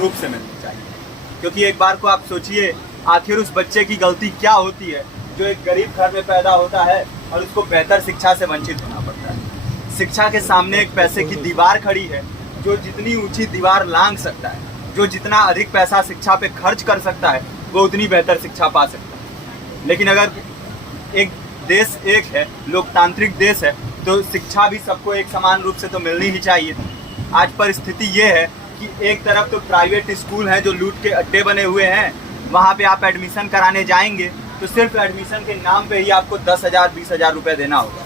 रूप से मिलनी चाहिए। क्योंकि एक बार को आप सोचिए, आखिर उस बच्चे की गलती क्या होती है जो एक गरीब घर में पैदा होता है और उसको बेहतर शिक्षा से वंचित होना पड़ता है। शिक्षा के सामने एक पैसे की दीवार खड़ी है, जो जितनी ऊंची दीवार लांघ सकता है, जो जितना अधिक पैसा शिक्षा पे खर्च कर सकता है, वो उतनी बेहतर शिक्षा पा सकता है। लेकिन अगर एक देश एक है, लोकतांत्रिक देश है, तो शिक्षा भी सबको एक समान रूप से तो मिलनी ही चाहिए। आज परिस्थिति ये है कि एक तरफ तो प्राइवेट स्कूल हैं जो लूट के अड्डे बने हुए हैं, वहाँ पे आप एडमिशन कराने जाएंगे तो सिर्फ एडमिशन के नाम पे ही आपको 10,000 20,000 रुपये देना होगा।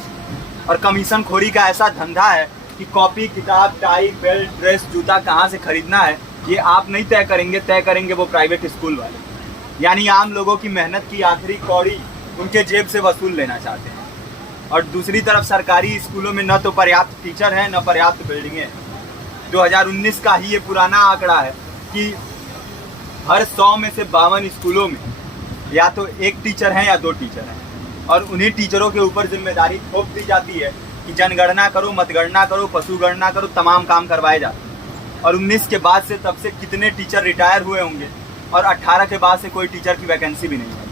और कमीशन खोरी का ऐसा धंधा है कि कॉपी, किताब, टाई, बेल्ट, ड्रेस, जूता कहाँ से खरीदना है ये आप नहीं तय करेंगे वो प्राइवेट स्कूल वाले। यानी आम लोगों की मेहनत की आखिरी कौड़ी उनके जेब से वसूल लेना चाहते हैं। और दूसरी तरफ सरकारी स्कूलों में न तो पर्याप्त टीचर हैं, न पर्याप्त बिल्डिंगें हैं। 2019 का ही ये पुराना आंकड़ा है कि हर 100 में से 52 स्कूलों में या तो एक टीचर हैं या 2 टीचर हैं, और उन्हीं टीचरों के ऊपर जिम्मेदारी थोप दी जाती है कि जनगणना करो, मतगणना करो, पशु गणना करो, तमाम काम करवाए जाते हैं। और 19 के बाद से तब से कितने टीचर रिटायर हुए होंगे, और 18 के बाद से कोई टीचर की वैकेंसी भी नहीं है।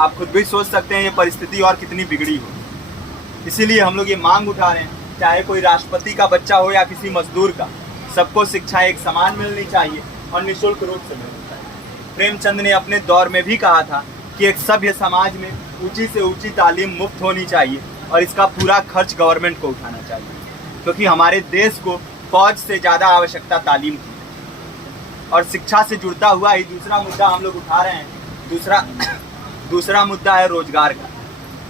आप खुद भी सोच सकते हैं ये परिस्थिति और कितनी बिगड़ी हो। इसीलिए हम लोग ये मांग उठा रहे हैं, चाहे कोई राष्ट्रपति का बच्चा हो या किसी मजदूर का, सबको शिक्षा एक समान मिलनी चाहिए और निःशुल्क रूप से मिलनी चाहिए। प्रेमचंद ने अपने दौर में भी कहा था कि एक सभ्य समाज में ऊंची से ऊंची तालीम मुफ्त होनी चाहिए और इसका पूरा खर्च गवर्नमेंट को उठाना चाहिए, क्योंकि हमारे देश को फौज से ज़्यादा आवश्यकता तालीम की है। और शिक्षा से जुड़ता हुआ ही दूसरा मुद्दा हम लोग उठा रहे हैं। दूसरा मुद्दा है रोजगार का।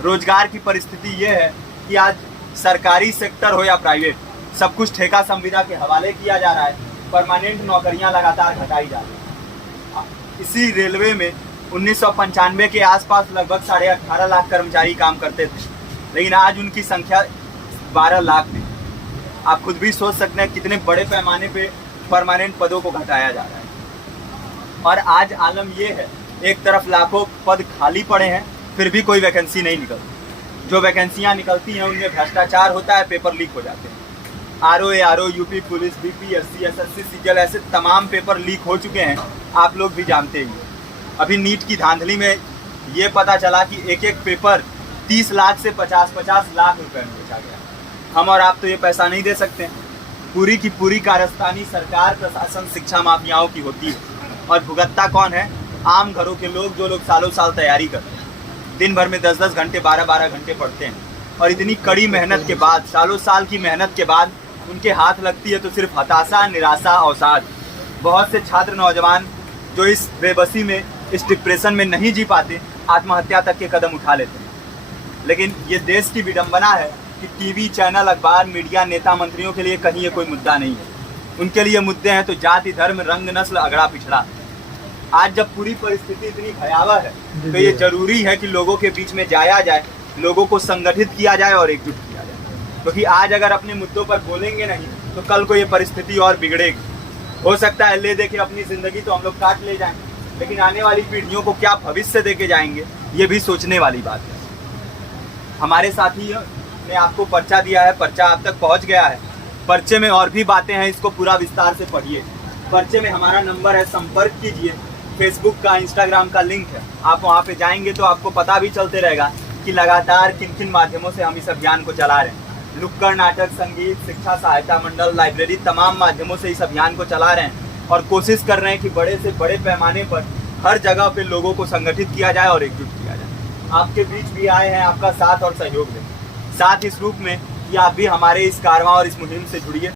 रोजगार की परिस्थिति ये है कि आज सरकारी सेक्टर हो या प्राइवेट, सब कुछ ठेका संविदा के हवाले किया जा रहा है। परमानेंट नौकरियां लगातार घटाई जा रही हैं। इसी रेलवे में 1995 के आसपास लगभग 18.5 लाख कर्मचारी काम करते थे, लेकिन आज उनकी संख्या 12 लाख है। आप खुद भी सोच सकते हैं कितने बड़े पैमाने पे परमानेंट पदों को घटाया जा रहा है। और आज आलम ये है, एक तरफ लाखों पद खाली पड़े हैं, फिर भी कोई वैकेंसी नहीं निकलती। जो वैकेंसियां निकलती हैं उनमें भ्रष्टाचार होता है, पेपर लीक हो जाते हैं। RO, UP police, BPSC, SSC, CGL, ऐसे तमाम पेपर लीक हो चुके हैं, आप लोग भी जानते ही हैं। अभी नीट की धांधली में ये पता चला कि एक एक पेपर 30 लाख से 50-50 लाख रुपए में बेचा गया। हम और आप तो ये पैसा नहीं दे सकते। पूरी की पूरी कारस्तानी सरकार, प्रशासन, शिक्षा माफियाओं की होती है, और भुगतता कौन है? आम घरों के लोग, जो लोग सालों साल तैयारी करते हैं, दिन भर में 10-10 घंटे, 12-12 घंटे पढ़ते हैं, और इतनी कड़ी मेहनत के बाद, सालों साल की मेहनत के बाद उनके हाथ लगती है तो सिर्फ हताशा, निराशा, अवसाद। बहुत से छात्र नौजवान जो इस बेबसी में, इस डिप्रेशन में नहीं जी पाते, आत्महत्या तक के कदम उठा लेते हैं। लेकिन ये देश की विडंबना है कि टीवी चैनल, अखबार, मीडिया, नेता, मंत्रियों के लिए कहीं ये कोई मुद्दा नहीं है। उनके लिए मुद्दे हैं तो जाति, धर्म, रंग, नस्ल, अगड़ा पिछड़ा। आज जब पूरी परिस्थिति इतनी भयावह है तो ये जरूरी है कि लोगों के बीच में जाया जाए, लोगों को संगठित किया जाए और एकजुट किया जाए। क्योंकि आज अगर अपने मुद्दों पर बोलेंगे नहीं तो कल को ये परिस्थिति और बिगड़ेगी। हो सकता है ले देके अपनी ज़िंदगी तो हम लोग काट ले जाएं, लेकिन आने वाली पीढ़ियों को क्या भविष्य देके जाएंगे, ये भी सोचने वाली बात है। हमारे साथी ने आपको पर्चा दिया है, पर्चा आप तक पहुँच गया है। पर्चे में और भी बातें हैं, इसको पूरा विस्तार से पढ़िए। पर्चे में हमारा नंबर है, संपर्क कीजिए। फेसबुक का, इंस्टाग्राम का लिंक है, आप वहाँ पे जाएंगे तो आपको पता भी चलते रहेगा कि लगातार किन किन माध्यमों से हम इस अभियान को चला रहे हैं। नुक्कड़ नाटक, संगीत, शिक्षा सहायता मंडल, लाइब्रेरी, तमाम माध्यमों से इस अभियान को चला रहे हैं और कोशिश कर रहे हैं कि बड़े से बड़े पैमाने पर हर जगह पे लोगों को संगठित किया जाए और एकजुट किया जाए। आपके बीच भी आए हैं आपका साथ और सहयोग दें। साथ इस रूप में कि आप भी हमारे इस कारवां और इस मुहिम से जुड़िए।